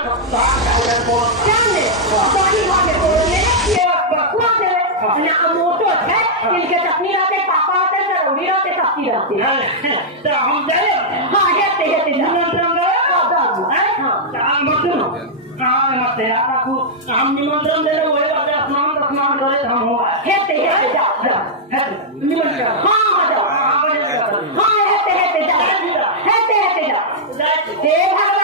Jangan, bagi bagi boleh dia berkuat deh. Nak motor है, इनके चटनी रहते, पापा रहते, सरौड़ी रहते, सब्जी रहती है। तो हम जाए हाँ, हेते हेते जा। निमंत्रण दे हाँ, हम मत सुनो मत यार आपको हम निमंत्रण दे रहे वही बात स्नान करे हम हो हेते हेते जा जा। निमंत्रण हाँ हाँ जा। हाँ हेते हेते जा। हेते हेते जा। हे भगवान